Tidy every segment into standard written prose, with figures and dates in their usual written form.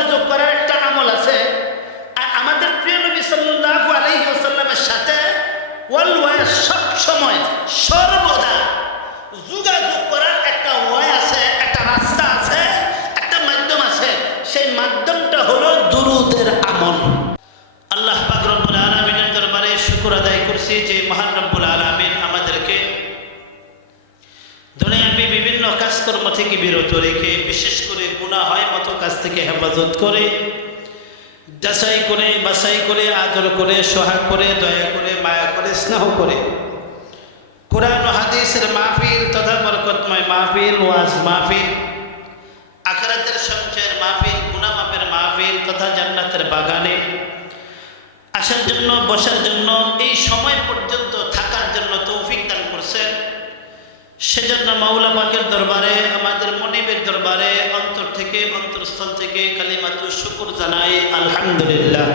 যোগাযোগ করার একটা আমল আছে। আর আমাদের প্রিয় নবী সাল্লাল্লাহু আলাইহি ওয়াসাল্লামের সাথে অলওয়েজ, সব সময়, সর্বদা যোগাযোগ করার একটা ওয়ে আছে, একটা রাস্তা আছে, একটা মাধ্যম আছে। সেই মাধ্যমটা হলো দুরূদের আমল। আল্লাহ পাক রব্বুল আলামিনের দরবারে শুকর আদায় করছি যে মহান রব্বুল আলামিন আমাদেরকে দুনিয়াবী বিভিন্ন কাজকর্ম থেকে বিরত রেখে, বিশেষ করে গুনাহ হয় মতো কাজ থেকে হেফাজত করে, যাচাই করে, বাছাই করে, আদর করে, সোহাগ করে, দয়া করে, মায়া করে, স্নেহ করে কোরআন ও হাদিসের মাহফিল তথা বরকতময় মাহফিল, ওয়াজ মাহফিল, আখিরাতের সঞ্চয়ের মাহফিল, গুনাহ মাফের মাহফিল তথা জান্নাতের বাগানে আসার জন্য, বসার জন্য, এই সময় পর্যন্ত থাকার জন্য তৌফিক দান করছেন। সেজন্য মাওলা পাকের দরবারে, আমাদের মনিবের দরবারে অন্তর থেকে, অন্তরস্থল থেকে কালিমাতু শুকর জানাই আলহামদুলিল্লাহ।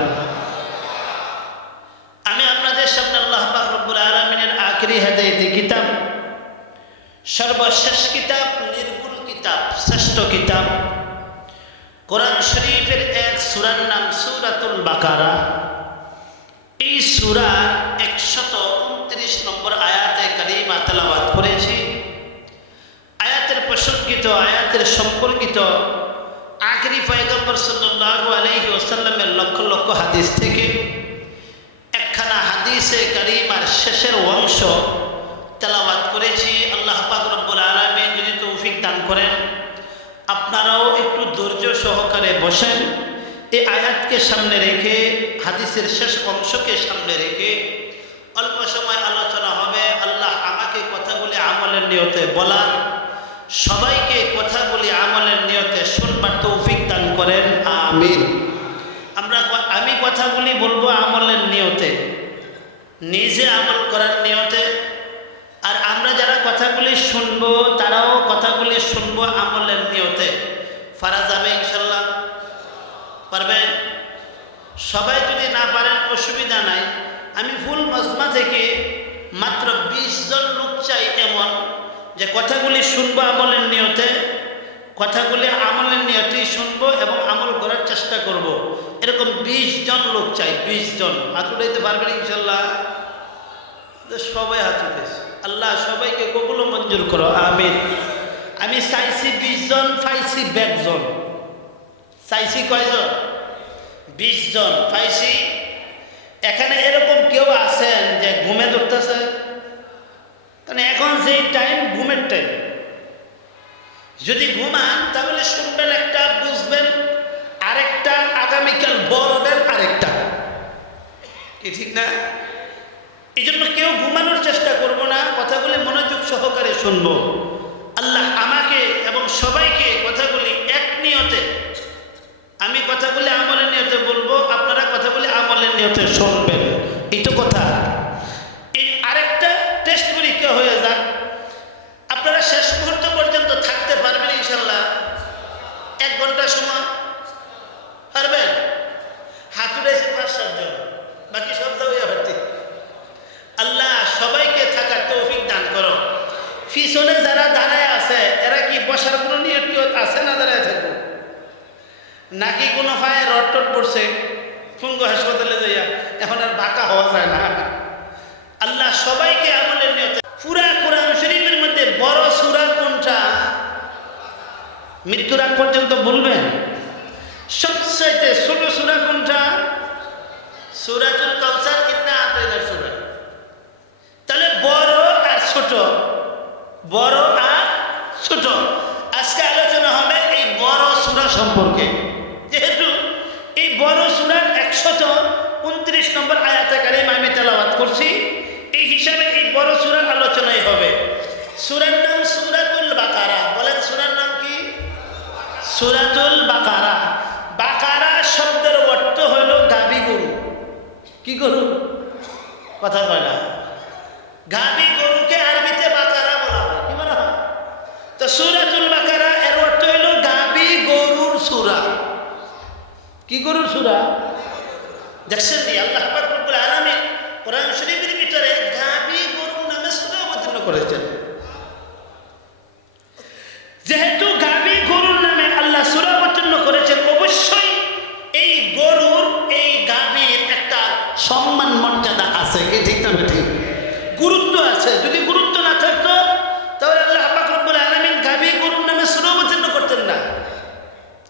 আমি আপনাদের সামনে আল্লাহ পাক রব্বুল আলামিনের আখিরি হেদায়েতি কিতাব, সর্বশেষ কিতাব, নির্ভুল কিতাব, শ্রেষ্ঠ কিতাব কোরআন শরীফের এক সূরার নাম সূরাতুল বাকারা। এই সূরার 129 নম্বর আয়াতে কারিমা তেলাওয়াত করেছি। আয়াতের প্রসঙ্গিত, আয়াতের সম্পর্কিত আখিরি পয়গম্বর সাল্লাল্লাহু আলাইহি ওয়াসাল্লামের লক্ষ লক্ষ হাদিস থেকে একখানা হাদিসে কারিমার শেষের অংশ তেলাওয়াত করেছি। আল্লাহ পাক রব্বুল আলামিন যদি তৌফিক দান করেন, আপনারাও একটু ধৈর্য সহকারে বসেন। এই আয়াতকে সামনে রেখে, হাদিসের শেষ অংশকে সামনে রেখে অল্প সময় আলোচনা হবে। আল্লাহ আমাকে কথাগুলি আমলের নিয়তে বলার, সবাইকে কথাগুলি আমলের নিয়তে শুনবার তৌফিক দান করেন, আমিন। আমি কথাগুলি বলবো আমলের নিয়তে, নিজে আমল করার নিয়তে। আর আমরা যারা কথাগুলি শুনবো তারাও কথাগুলি শুনবো আমলের নিয়তে। পারা যাবে ইনশাল্লাহ? পারবেন? সবাই যদি না পারেন অসুবিধা নাই। আমি ফুল মজমা থেকে মাত্র 20 জন লোক চাই, এমন যে কথাগুলি শুনবো আমলের নিয়তে, কথাগুলি আমলের নিয়তেই শুনবো এবং আমল করার চেষ্টা করব। এরকম 20 জন লোক চাই। 20 জন হাত উঠাইতে পারবেন ইনশাল্লাহ? সবাই হাত উঠেছে। আল্লাহ সবাইকে কবুল ও মঞ্জুর করো, আমিন। আমি চাইছি 20 জন, পাইছি 22 জন। চাইছি কয়জন? 20 জন, পাইছি। এখানে এরকম কেউ আছেন যে ঘুমে ধরতেছে? কারণ এখন যেই টাইম, ঘুমের টাইম। যদি ঘুমান তাহলে শুনবেন একটা, বুঝবেন আরেকটা, আগামীকাল বলবেন আরেকটা। কি ঠিক না? এই জন্য কেউ ঘুমানোর চেষ্টা করব না, কথাগুলি মনোযোগ সহকারে শুনবো। আল্লাহ আমাকে এবং সবাইকে কথাগুলি এক নিয়তে, আমি কথাগুলি আমলের নিয়তে বলবো, আপনারা কথাগুলি আমলের নিয়তে শুনবেন। এই তো কথা। এই আরেকটা টেস্ট পরীক্ষা হয়ে যাক, আপনারা শেষ মুহূর্ত পর্যন্ত থাকতে পারবেন ইনশাল্লাহ? 1 ঘন্টা সময় পারবেন? হাত উঠেছে 5-7 জন, বাকি সব দাওয়া ভর্তি। আল্লাহ সবাইকে থাকার তৌফিক দান করো। পিছনে যারা দাঁড়ায় আছে এরা কি বসার কোনো নিয়ত আছে না? দাঁড়ায় থাকবো নাকি কোনো পায়ে রড টট পড়ছে ফুঙ্গ হাসপাতালে যাইয়া এখন আর বাঁকা হওয়া যায় না? আল্লাহ সবাইকে আমলের নিয়তে। পুরা কোরআন শরীফের মধ্যে বড় সূরা কোনটা? মৃত্যুর আগ পর্যন্ত বলবেন। সবচাইতে ছোট সূরা কোনটা? সূরাতুল কাউসার, ইন্না আতাইনার সূরা। তাহলে বড় আর ছোট, বড় আর ছোট। আজকে আলোচনা হবে এই বড় সূরা সম্পর্কে। যেহেতু এই বড় সূরার 129 নম্বর আয়াতে কারিমা আমি তেলাওয়াত করছি, এই হিসাবে এই বড় সূরার আলোচনাই হবে। সূরার নাম সূরাতুল বাকারা। বলেন সূরার নাম কি? সূরাতুল বাকারা। বাকারা শব্দের অর্থ হইল গাভী গরু। কি গরু? কথা কয় না। গাভী গরুকে আরবিতে বাকারা বলা হয়। কি বলা হয়? তো সূরাতুল বাকারা এর অর্থ হইল গাভী গরুর সূরা। কি গরুর সূরা? দেখছেন নি আল্লাহ পাক রব্বুল আলামিন কোরআন শরীফের ভিতরে গাভী গরুর নামে সূরা অবতীর্ণ করেছেন। যেহেতু গাভী গরুর নামে আল্লাহ সূরা অবতীর্ণ করেছেন, অবশ্যই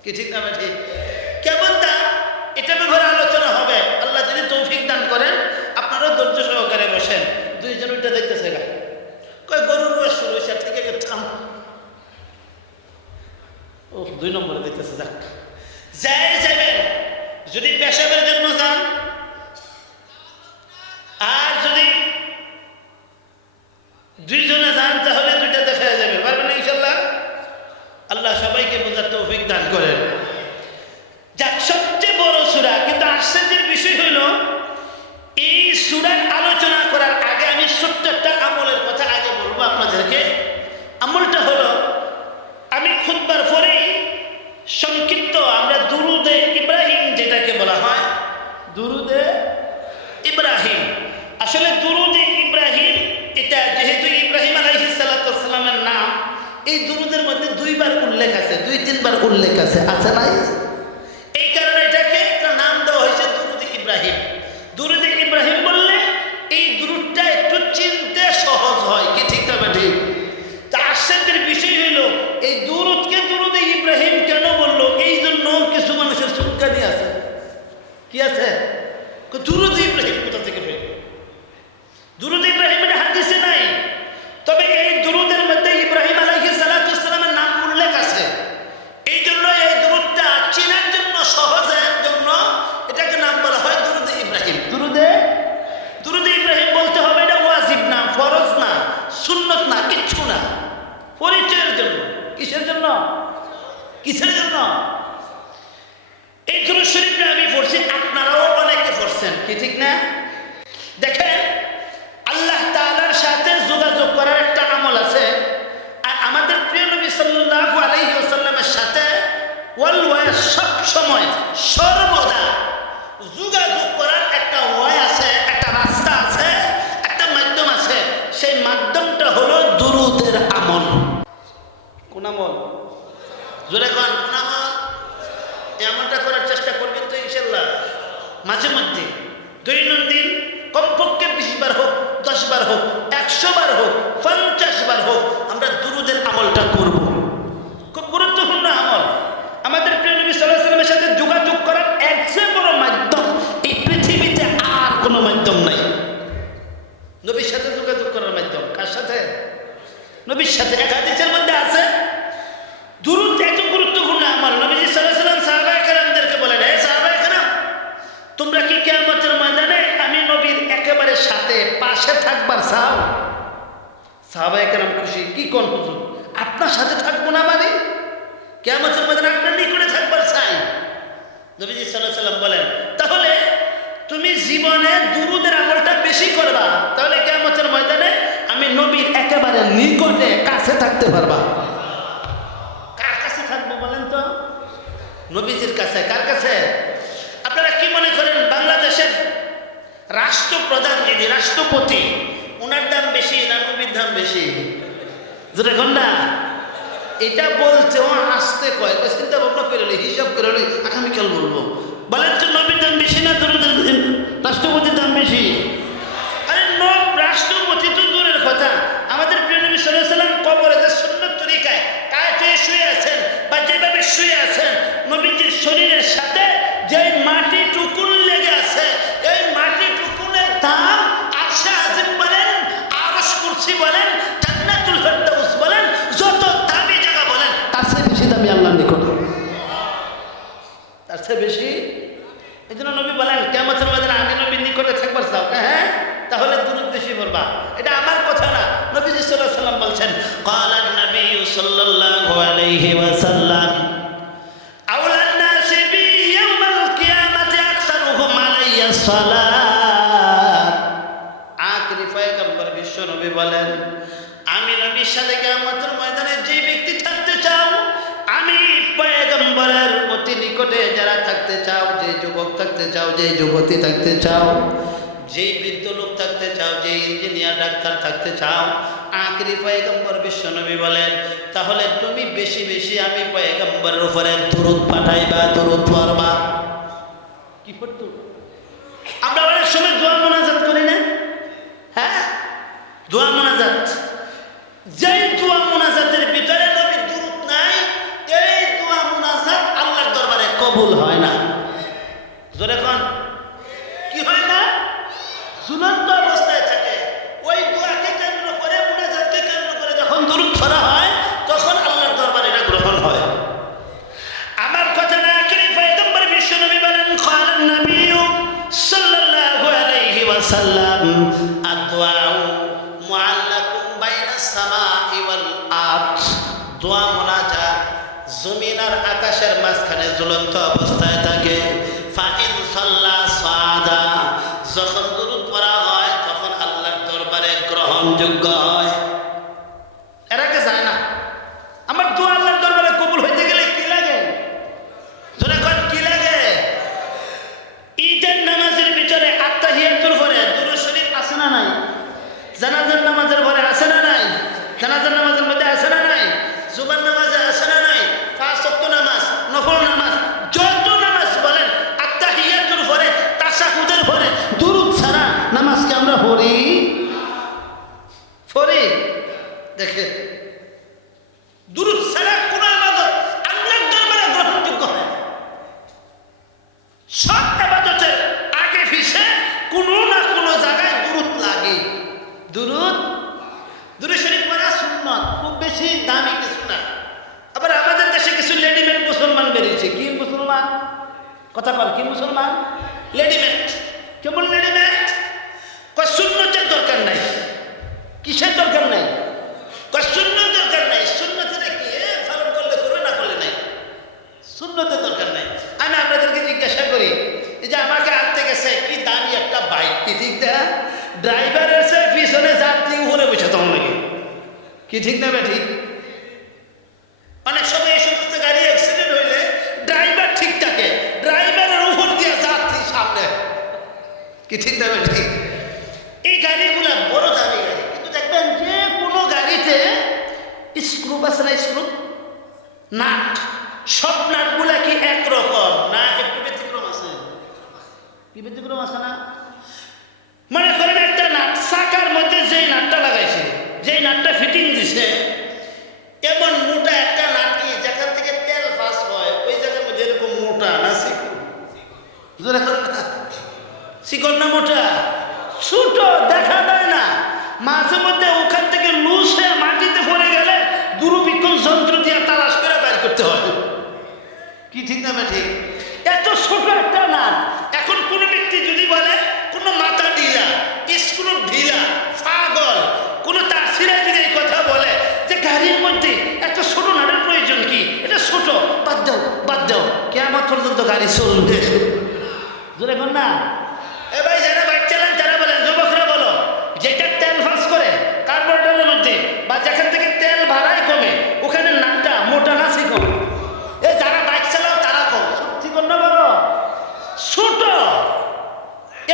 কি ঠিক না ঠিক? কেমন দাম এটা ব্যাপারে আলোচনা হবে। আল্লাহ যদি তৌফিক দান করেন আপনারাও ধৈর্য সহকারে বসেন। দুইজন ওইটা দেখতেছে গা কয় গরুর বয়স শুরু হয়েছে থেকে থাম। ও 2 নম্বরে দেখতেছে। যাক যাই যাবেন, যদি পেশাবের জন্য যান আর যদি 2 জনে যান তাহলে 2টা দেখা যাবে। পারবেন না ইনশাল্লাহ? আল্লাহ সবাইকে বোঝার তৌফিক দান করেন। যাক সবচেয়ে বড় সূরা, কিন্তু আশ্চর্যের বিষয় হইল এই সূরার আলোচনা করার আগে আমি ছোট্ট একটা আমলের কথা আগে বলবো আপনাদেরকে। আমলটা হলো আমি খুতবার পরেই সংক্ষিপ্ত আমরা দুরুদে ইব্রাহিম যেটাকে বলা হয়, দুরুদে ইব্রাহিম। আসলে দুরুদে ইব্রাহিম এটা যেহেতু ইব্রাহিম আলাইহিস সালাতু ওয়াস সালামের নাম, এই দুরুদের মধ্যে 2 বার উল্লেখ আছে, 2-3 বার উল্লেখ আছে, আছে নাই? এই কারণে এটাকে একটা নাম দেওয়া হয়েছে দুরুদে ইব্রাহিম। দুরুদে ইব্রাহিম বললে এই দুরুদটা একটু চিনতে সহজ হয়। কি ঠিক না ঠিক? তা আশ্চর্যের বিষয় হইল এই দুরুদকে দুরুদে ইব্রাহিম কেন বললো, এই জন্য কিছু মানুষের চুলকানি আছে। কি আছে? দুরুদে ইব্রাহিম কোথা থেকে পেল? দুরুদে ইব্রাহিম এটা হাদিসে নাই, তবে এই দুরুদের মধ্যে ইব্রাহিম আলাইহিস সালাতু ওয়াস সালামের নাম উল্লেখ আছে। এই জন্য এই দুরুদটা চেনার জন্য সহজের জন্য এটাকে নাম বলা হয় দুরুদে ইব্রাহিম। দুরুদে ইব্রাহিম বলতে হবে, এটা ওয়াজিব না, ফরজ না, সুন্নত না, কিচ্ছু না, পরিচয়ের জন্য। কিসের জন্য? কিসের জন্য? এই দুরূদ শরীফটা আমি পড়ছি, আপনারাও অনেকে পড়ছেন। কি ঠিক না? দেখেন আল্লাহ তাআলার সাথে যোগাযোগ করার একটা আমল আছে, আর আমাদের প্রিয় নবী সাল্লাল্লাহু আলাইহি ওয়াসাল্লামের সাথে অলওয়েজ সব সময় সর্বদা যোগাযোগ করার একটা ওয়ে আছে, একটা রাস্তা আছে, একটা মাধ্যম আছে। সেই মাধ্যমটা হলো দুরুদের আমল। কোন আমল? জোরে কোন আমল? এই আমলটা করার চেষ্টা করবেন তো ইনশাআল্লাহ। মাঝে মধ্যে দৈনন্দিন কমপক্ষে 20 বার হোক, 10 বার হোক, 100 বার হোক, 50 বার হোক, আমরা দুরুদের আমলটা করব। খুব গুরুত্বপূর্ণ আমল। আমাদের প্রিয় নবী সাল্লাল্লাহু আলাইহি ওয়াসাল্লামের সাথে যোগাযোগ করার এর চেয়ে বড় মাধ্যম এই পৃথিবীতে আর কোনো মাধ্যম নাই। নবীর সাথে যোগাযোগ করার মাধ্যম কার সাথে? নবীর সাথে। এক হাদিসের মধ্যে আছে দুরুদ এত গুরুত্বপূর্ণ আমল। নবীজি সাল্লাল্লাহু আলাইহি ওয়াসাল্লাম সাহাবায়ে কেরামদেরকে বলেন, হে সাহাবায়ে কেরাম, তোমরা কি কিয়ামতের ময়দানে আমি নবীর একেবারে সাথে পাশে থাকবার চাও? সাহাবায়ে কেরাম খুশি। কি কোন হুজুর, আপনার সাথে থাকবো না মানে? কিয়ামতের ময়দানে আপনার নিকটে থাকবার চাই। নবীজি সাল্লাল্লাহু আলাইহি ওয়াসাল্লাম বলেন, তাহলে তুমি জীবনে দুরুদের আমলটা বেশি করবা, তাহলে কিয়ামতের ময়দানে আমি নবীর একেবারে নিকটে কাছে থাকতে পারবা। কার কাছে থাকবো বলেন তো? নবীজির কাছে। কার কাছে? আপনারা কি মনে করেন বাংলাদেশের রাষ্ট্রপ্রধান যিনি, রাষ্ট্রপতি, ওনার দাম বেশি না নবীর দাম বেশি? যেটা কোন না, এটা বলছে ও আসতে কয়, চিন্তা ভাবনা করে হিসাব করে আগামীকাল বলবো। বলেন তো নবীর দাম বেশি না রাষ্ট্রপতির দাম বেশি? আরে রাষ্ট্রপতি তো দূরের কথা, আমাদের প্রিয় নবী সাল্লাল্লাহু আলাইহি ওয়াসাল্লাম কবরে যে সুন্নত তরিকায় কায়তে শুয়ে আছেন বা যেভাবে শুয়ে আছেন, নবীজির শরীরের সাথে যে মাটি টুকুন লেগে আছে, এই মাটি টুকুনের দাম আরশে আজিম বলেন, আরশ কুরসি বলেন, জান্নাতুল ফেরদাউস বলেন, যত দামি জায়গা বলেন, তার চেয়ে বেশি দামি আল্লাহর নিকটে, তার চেয়ে বেশি। এই জন্য নবী বলেন কিয়ামতের ময়দানে আমি নবীর নিকটে থাকবার চাও, হ্যাঁ তাহলে দুরূদ বেশি পড়বা। এটা আমার কথা না, নবীজি সাল্লাল্লাহু আলাইহি ওয়াসাল্লাম বলছেন, ক্বালান নবী সাল্লাল্লাহু আলাইহি ওয়াসাল্লাম আওলান নাসি বি ইয়াউমাল কিয়ামাতি আকসারুহুম আলাইয়া সালাত। আখিরি পয়গম্বর বিশ্ব নবী বলেন, আমি নবীর সাথে কিয়ামতের ময়দানে যে ব্যক্তি থাকতে চাও, আমি পয়গম্বরের অতি নিকটে যারা থাকতে চাও, যে যুবক থাকতে চাও, যে যুবতী থাকতে চাও, যেই বৃদ্ধ লোক থাকতে চাও, যে ইঞ্জিনিয়ার ডাক্তার থাকতে চাও, আখিরি পয়গম্বর বিশ্বনবী বলেন, তাহলে তুমি বেশি বেশি আমি পয়গম্বরের উপরে দুরূদ পাঠাইবা, দুরূদ পড়বা। কি পড়তো? আমরা অনেক সময় দোয়া মোনাজাত করি না? হ্যাঁ, দোয়া মোনাজাত, যেই দোয়া মোনাজাতের ভিতরে নবীর দুরূদ নাই, এই দোয়া মোনাজাত আল্লাহ কবুল হয় না। জোরে কোন কি হয় না? ঝুলন্ত অবস্থায় থাকে। ওই দোয়াকে কেন্দ্র করে, মুনাজাতকে কেন্দ্র করে যখন দুরূদ পড়া হয় তখন আল্লাহর দরবারে এটা গ্রহণ হয়। আমার কথা না আখিরি পয়গম্বর বিশ্বনবী বলেন, খালান নবী সাল্লাল্লাহু আলাইহি ওয়াসাল্লাম, আদ-দুআউ মুআল্লাকুম বাইনাস সামাই ওয়াল আরদ। দোয়া মুনাজাত জমিন আর আকাশের মাঝখানে ঝুলন্ত অবস্থায় থাকে। ফাইন সাল্লা সাদা, যখন দুরূদ পড়া হয় তখন আল্লাহর দরবারে গ্রহণযোগ্য হয়। এর আগে যায় না। আমার দোয়া আল্লাহর দরবারে কবুল হইতে গেলে কি লাগে? যখন কি লাগে? ঈদের নামাজের ভিতরে আত্তাহিয়াতুল পরে দুরূদ শরীফ আছে না নাই? জানাজার নামাজের পরে আছে না নাই? জানাজার নামাজের মধ্যে আছে না নাই? জুমার নামাজে আছে না নাই? পাঁচ ওয়াক্ত নামাজ, নফল নামাজ, যত নামাজ বলেন আত্তাহিয়াতুল পরে, তাশাহুদের পরে দুরূদ ছাড়া নামাজকে আমরা পড়ি? দেখে দুরূদ ছাড়া কোন ইবাদত আল্লাহর দরবারে গ্রহণযোগ্য হয় না। সব ইবাদতের আগে পিছে কোনো না কোনো জায়গায় দুরূদ লাগে। দুরূদ শরীফ পড়া সুন্নাত, খুব বেশি দামি কিছু না। আবার আমাদের দেশে কিছু লেডিমেড মুসলমান বেরিয়েছে। কি মুসলমান? কথা বল, কি মুসলমান? লেডিমেড। কেবল লেডিমেড। সুন্নতের দরকার নাই। কিসের দরকার নাই? সুন্নত দরকার নাই। সুন্নতের কি পালন করলে করবে, না করলে নাই। সুন্নতের দরকার নাই। আমি আপনাদেরকে জিজ্ঞাসা করি, এই যে আমাকে আনতে গেছে কি দামি একটা বাইক, কি ঠিক না? ড্রাইভার এসে পিছনে যাত্রী উপরে বসে তখন নাকি কি ঠিক না? ঠিক। অনেক সময় এই সমস্ত গাড়ি অ্যাক্সিডেন্ট হইলে ড্রাইভার ঠিক থাকে, ড্রাইভারের উপর দিয়ে যাত্রী সামনে, কি ঠিক না? ঠিক। এই গাড়িগুলো বড় দামি গাড়ি, কিন্তু দেখবেন যে কোনো গাড়িতে স্ক্রু আছে না? স্ক্রু নাট, সব নাটগুলা কি একরকম না? একটু ব্যতিক্রম আছে। কি ব্যতিক্রম আছে না? মনে করেন একটা নাট, চাকার মধ্যে যেই নাটটা লাগাইছে, যেই নাটটা ফিটিং দিছে, এমন মোটা একটা নাট কি যেখান থেকে তেল ফাঁস হয় ওই জায়গার মধ্যে এরকম মোটা না শিকল? শিকল না মোটা? ছোট, দেখা যায় না। মাঝে মধ্যে ওখান থেকে লুজ হয়ে মাটিতে পড়ে গেলে দূরবীক্ষণ যন্ত্র দিয়ে তালাশ করে বের করতে হয়। কি ঠিক না? ঠিক। এত ছোট একটা নাট। এখন কোন ব্যক্তি যদি বলে কোনো মাথা ঢিলা, স্ক্রু ঢিলা, পাগল, কোনো তাফসীরে যদি এই কথা বলে যে গাড়ির মধ্যে এত ছোট নাটের প্রয়োজন কি, এটা ছোট, বাদ দাও, বাদ দাও, কিয়ামত পর্যন্ত গাড়ি চলবে। জোরে কোন না? এ ভাই, যারা বাইক চালান তারা বলেন, যুবকরা বলো, যেটা তেল ফাঁস করে কার্বোরেটরের মধ্যে বা যেখান থেকে তেল ভাড়াই কমে ওখানে নাটটা মোটা না চিকন? এ যারা বাইক চালাও তারা কম, চিকন না বড়? ছোট।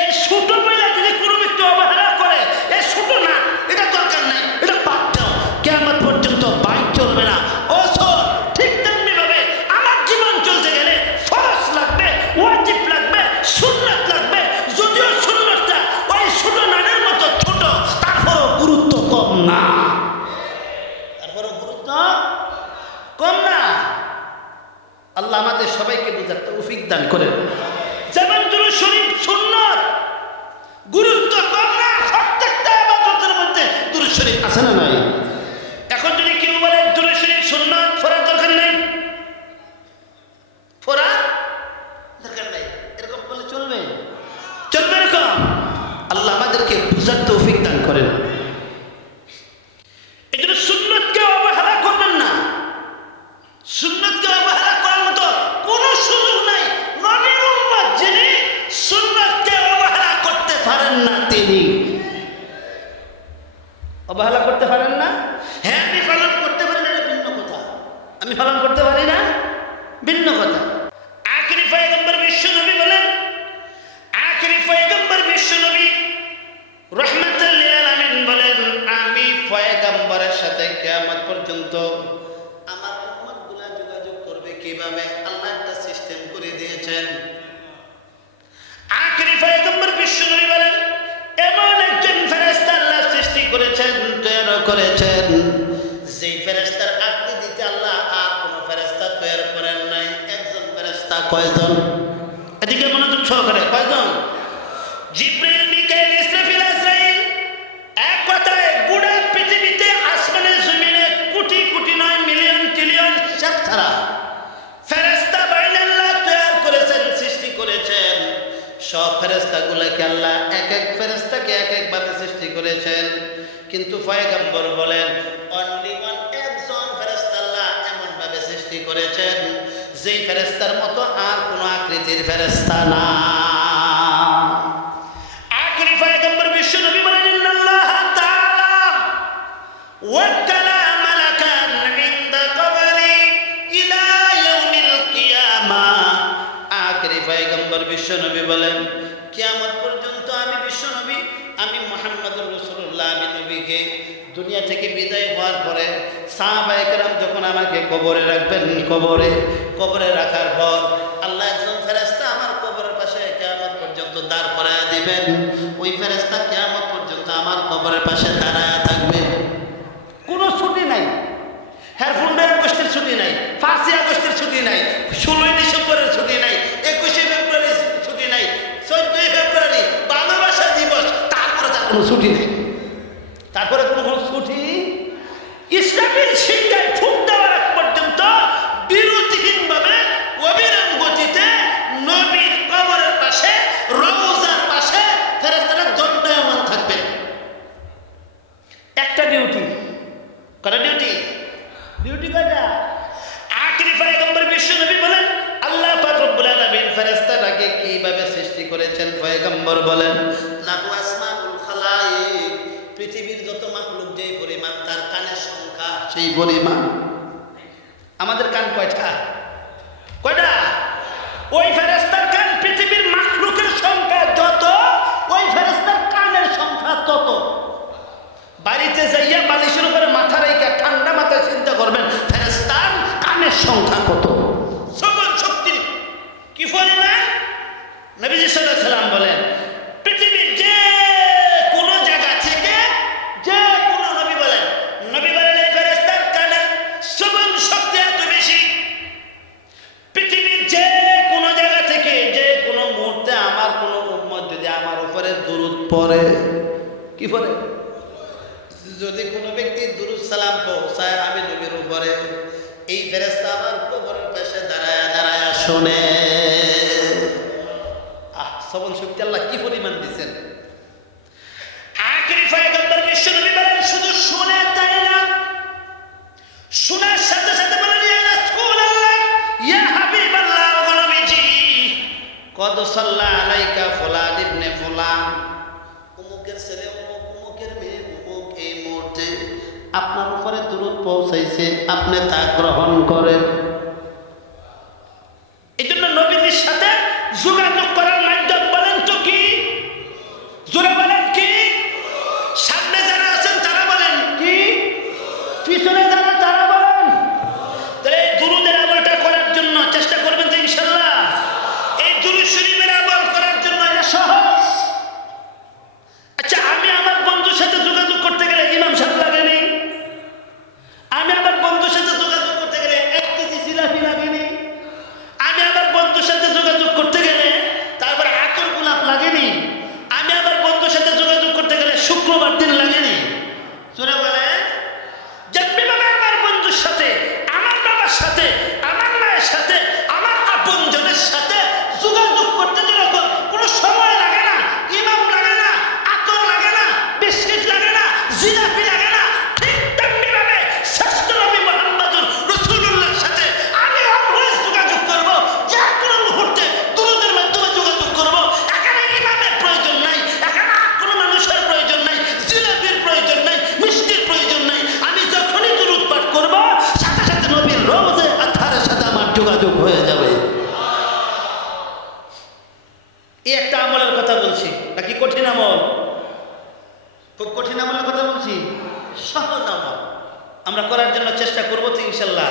এই ছোট বইলা যদি কোনো ব্যক্তি অবহেলা করে, এই ছোট না, এটা দরকার নাই, এটা বাদ দাও, কিয়ামত পর্যন্ত বাইক চলবে না। ও শোন, ঠিক তেমনি ভাবে আমার জীবন চলতে গেলে ফরজ লাগবে, ওয়াজিব লাগবে, সুন্নাত লাগবে। যদিও সুন্নাতটা ওই ছোট নাটের মতো ছোট, তারপরও গুরুত্ব কম না। তারপরও গুরুত্ব কম না। আল্লাহ আমাদের সবাইকে বুঝার তৌফিক দান করেন। যেমন দুরূদ শরীফ সুন্নাত, গুরুত্ব কম না। প্রত্যেকটা ইবাদতের মধ্যে দুরূদ শরীফ আছে না নাই? এখন যদি কেউ বলে দুরূদ শরীফ সুন্নাত, পড়ার দরকার নাই, পড়ার দরকার নাই, এরকম বলে চলবে? চলবে এরকম? আল্লাহ আমাদেরকে বুঝার তৌফিক দান করেন। এই জন্য সুন্নাতকে অবহেলা করবেন না। সুন্নাতকে অবহেলা করার মতো কোনো সুযোগ নাই। নবীর উম্মত যিনি সুন্নাতকে অবহেলা করতে পারেন না, তিনি অবহেলা করতে পারেন না। হ্যাঁ, আমি পালন করতে পারি না, এটা ভিন্ন কথা। আমি পালন করতে পারি না, ভিন্ন কথা। আখিরি পয়গম্বর বিশ্বনবী বলেন, আখিরি পয়গম্বর বিশ্বনবী রাহমাতুল লিল আলামিন বলেন, আমি পয়গম্বরের সাথে কিয়ামত পর্যন্ত আমার উম্মতগুলো যোগাযোগ করবে কিভাবে? আল্লাহ একটা সিস্টেম করে দিয়েছেন। আখিরি পয়গম্বর বিশ্বনবী বলেন, এমন একজন ফেরেশতা আল্লাহ সৃষ্টি করেছেন, তৈরি করেছেন, যেই ফেরেশতার আকৃতিতে আল্লাহ আর কোনো ফেরেশতা তৈরি করেন নাই। একজন ফেরেশতা কয়জন? এদিকে মনোযোগ সহকারে, কয়জন? জিবরিল, মিকাইল, ইসরাফিল, আজরাইল। এক কথায় গোটা পৃথিবীতে আসমানে জমিনে কোটি কোটি নয়, মিলিয়ন ট্রিলিয়ন হিসাব ছাড়া ফেরেশতা বাইরে আল্লাহ তৈরি করেছেন, সৃষ্টি করেছেন। সব ফেরেশতাগুলোকে আল্লাহ এক এক ফেরেশতাকে এক একভাবে সৃষ্টি করেছেন। কিন্তু পয়গম্বর বলেন অনলি ওয়ান, একজন ফেরেশতা আল্লাহ এমন ভাবে সৃষ্টি করেছেন যেই ফেরেশতার মতো আর কোনো আকৃতির ফেরেশতা না। আখেরি পয়গম্বর বিশ্ব নবী বলেন ইন্নাল্লাহ তাআলা ওয়াক্কালা মালাকান ইনদা কবরি ইলা ইয়াউমিল কিয়ামাহ। আখেরি পয়গম্বর বিশ্ব নবী বলেন কিয়ামত পর্যন্ত আমি বিশ্ব নবী, আমি মুহাম্মদুর রাসূলুল্লাহ, আমি নবীকে দুনিয়া থেকে বিদায় হওয়ার পরে সাহাবায়ে কেরাম যখন আমাকে কবরে রাখবেন, কবরে রাখার পর আল্লাহ একজন ফেরেশতা আমার কবরের পাশে কিয়ামত পর্যন্ত দাঁড় করায় দিবেন। ওই ফেরেশতা কিয়ামত পর্যন্ত আমার কবরের পাশে দাঁড়ায় থাকবে। কোনো ছুটি নাই, 15 আগস্টের ছুটি নাই, 5 আগস্টের ছুটি নাই, 16 ডিসেম্বরের ছুটি নাই, 21 ফেব্রুয়ারির ছুটি নাই, 14 ফেব্রুয়ারি ভালোবাসা দিবস, তারপরে তার কোনো ছুটি নেই। তারপরে কোনো ছুটি ইসলামের শিক্ষায় ফুক দেওয়ার আগ পর্যন্ত বিরতিহীনভাবে অবিরাম গতিতে নবীর কবরের পাশে, রওজার পাশে ফেরেশতারা দণ্ডায়মান থাকবেন। একটা ডিউটি, কটা ডিউটি? ডিউটি কয়টা? আখেরি পয়গম্বর বিশ্ব নবী বলেন আল্লাহ পাক রব্বুল আলামিন ফেরেশতাটাকে কিভাবে সৃষ্টি করেছেন। পয়গম্বর বলেন লাহু আসমাউল খালাইক, পৃথিবীর যত মাখলুক যেই পরিমাণ তার কানের সংখ্যা সেই পরিমাণ। আমাদের কান কয়টা? ওই ফেরেশতার কান পৃথিবীর মাখলুকের সংখ্যা যত, ওই ফেরেশতার কানের সংখ্যা তত। বাড়িতে যাইয়া বালিশের উপরে মাথা রেখে ঠান্ডা মাথায় চিন্তা করবেন ফেরেশতার কানের সংখ্যা কত, শ্রবণ শক্তি কি পরিমাণ। নবীজি সাল্লাল্লাহু আলাইহি ওয়াসাল্লাম বলেন পৃথিবীর যে কোনো জায়গা থেকে, যে কোনো নবী বলেন এই ফেরেশতার কানের শ্রবণ শক্তি এত বেশি, পৃথিবীর যে কোনো জায়গা থেকে যে কোনো মুহূর্তে আমার কোনো উম্মত যদি আমার উপরে দুরূদ পড়ে, কি পড়ে, যদি কোনো ব্যক্তি দুরূদ সালাম পৌঁছায় আমি নবীর উপরে, এই ফেরেশতা আমার কবরের পাশে দাঁড়ায় শুনে। শ্রবণ শক্তি আল্লাহ কি পরিমাণ দিচ্ছেন। আখেরি পয়গম্বর বিশ্ব নবী বলেন শুধু শুনে তাই না, শোনার সাথে সাথে বলেন ইয়া রাসূলুল্লাহ, ইয়া হাবিবাল্লাহ, ওগো নবীজি, কদ সাল্লা আলাইকা ফুলান ইবনে ফুলান, অমুকের ছেলে অমুক, অমুকের মেয়ে অমুক এই মুহূর্তে আপনার উপরে দুরূদ পৌঁছাইছে, আপনি তা গ্রহণ করেন। এই জন্য নবীর সাথে যোগাযোগ করার মাধ্যম বলেন তো কি? জোরে বলেন কি? সামনে যারা আছেন তারা বলেন কি, পিছনে যারা তারা বলেন। তাহলে এই দুরূদের আমলটা করার জন্য চেষ্টা করবেন তো ইনশাআল্লাহ। এই দুরূদ শরীফের আমল করার জন্য এটা সহজ। আচ্ছা, আমি আমার বন্ধুর সাথে যোগাযোগ করতে গেলে ইমাম সাহেব লাগেনি, আমি আমার বন্ধুর সাথে যোগাযোগ করতে গেলে 1 কেজি জিলাপি লাগেনি, আমি আমার বন্ধুর সাথে যোগাযোগ করতে গেলে তারপর আতর গোলাপ লাগেনি, আমি আমার বন্ধুর সাথে যোগাযোগ করতে গেলে শুক্রবার দিন লাগেনি। জোরে বলে যেভাবে আমার বন্ধুর সাথে, আমার বাবার সাথে, আমার মায়ের সাথে, আমার আপনজনের সাথে যোগাযোগ করতে যেরকম কোনো সময় লাগে না, ইমাম লাগে না, আতর লাগে না, বিস্কিট লাগে না, জিলাপি লাগে না, ঠিক তেমনিভাবে শ্রেষ্ঠ নবী মুহাম্মদুর রাসূলুল্লাহর সাথে আমি অলওয়েজ যোগাযোগ করব। যে কোনো মুহূর্তে দুরূদের মাধ্যমে যোগাযোগ করব। এখানে ইমামের প্রয়োজন নাই, এখানে আর কোনো মানুষের প্রয়োজন নাই, জিলাপির প্রয়োজন নাই, মিষ্টির প্রয়োজন নাই। আমি যখনই দুরূদ পাঠ করব সাথে সাথে নবীর রওজে আতহারের সাথে আমার যোগাযোগ হয়ে যাবে। এই একটা আমলের কথা বলছি, নাকি কঠিন আমল? খুব কঠিন আমলের কথা বলছি? সহজ আমল আমরা করার জন্য চেষ্টা করবো তো ইনশাল্লাহ।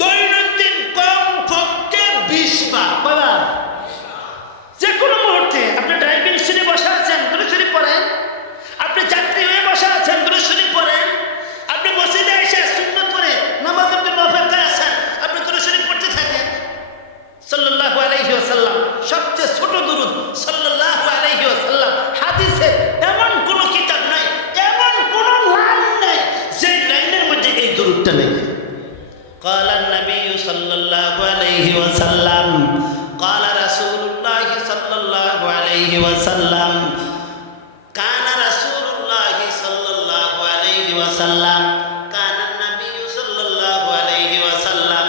দৈনন্দিন কমপক্ষে 20 বার, কয়বার? যে কোনো মুহূর্তে আপনি ড্রাইভিং সিটে বসে আছেন দুরূদ শরীফ পড়েন, আপনি যাত্রী হয়ে বসে আছেন দুরূদ শরীফ পড়েন, আপনি মসজিদে এসে সুন্নাত পড়ে নামাজের জন্য অপেক্ষায় আছেন, আপনি দুরূদ শরীফ পড়তে থাকেন। সাল্লাল্লাহু আলাইহি ওয়াসাল্লাম قال رسول الله صلى الله عليه وسلم كان رسول الله صلى الله عليه وسلم كان النبي صلى الله عليه وسلم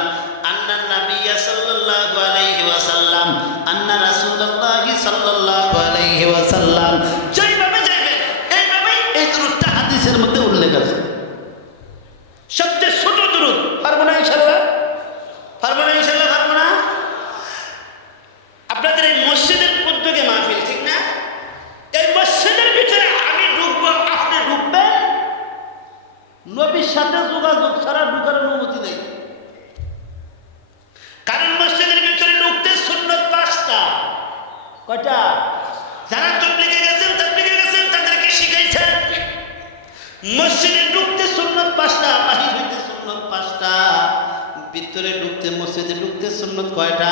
أن النبي صلى الله عليه وسلم أن رسول الله صلى الله عليه وسلم যেভাবে যাইবে এইভাবেই এই দুরূদটা হাদিসের মধ্যে উল্লেখ আছে সবচেয়ে ছোট দুরূদ পারবো না ইনশাআল্লাহ পারবো না ইনশাআল্লাহ পারবো না আপনাদের এই মসজিদের উদ্যোগে মাহফিল ঠিক না এই মসজিদের ভিতরে আমি ঢুকবো আপনি ঢুকবেন নবীর সাথে যোগাযোগ ছাড়া ঢুকার অনুমতি নেই কারণ মসজিদের ভিতরে ঢুকতে সুন্নত 5টা কয়টা যারা তাবলীগে গেছেন তাদেরকে শিখাইছেন মসজিদে ঢুকতে সুন্নত 5টা বাহির হইতে সুন্নত 5টা ভিতরে ঢুকতে মসজিদে ঢুকতে সুন্নত কয়টা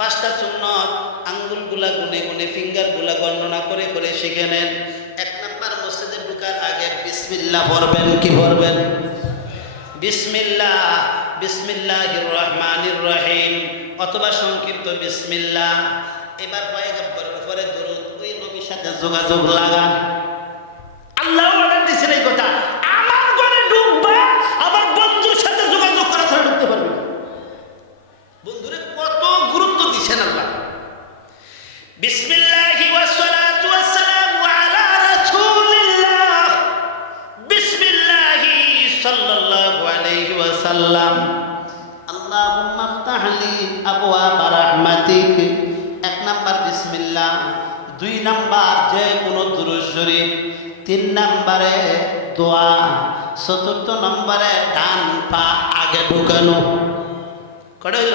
5টা সুন্নত আঙ্গুলগুলা গুনে গুনে ফিঙ্গারগুলা গণনা করে করে শিখে নেন 1 নাম্বার মসজিদে ঢোকার আগে বিসমিল্লাহ পড়বেন কি পড়বেন বিসমিল্লাহ বিসমিল্লাহির রহমানির রহিম অথবা সংক্ষিপ্ত বিসমিল্লাহ এবার পয়গম্বরের উপরে দরুদ ওই নবীর সাথে যোগাযোগ লাগান আল্লাহ অর্ডার দিয়েছেন এই কথা আমার ঘরে ঢুকবা আমার বন্ধুর সাথে যোগাযোগ করা ছাড়া ঢুকতে পারবে বন্ধুরে কত গুরুত্ব দিয়েছেন আল্লাহ বিসমিল্লাহি ওয়াসসালাতু ওয়াসসালামু আলা রাসূলিল্লাহ বিসমিল্লাহি সাল্লাল্লাহু আলাইহি ওয়াসাল্লাম আল্লাহুম্মা ইফতাহ লি আবওয়াব রাহমাতিক 1 নাম্বার বিসমিল্লাহ 2 নাম্বার যে কোন দুরূদ শরীফ 3 নম্বরে দোয়া 4 নম্বরে ডান পা আগে ঢুকানো কটা হইল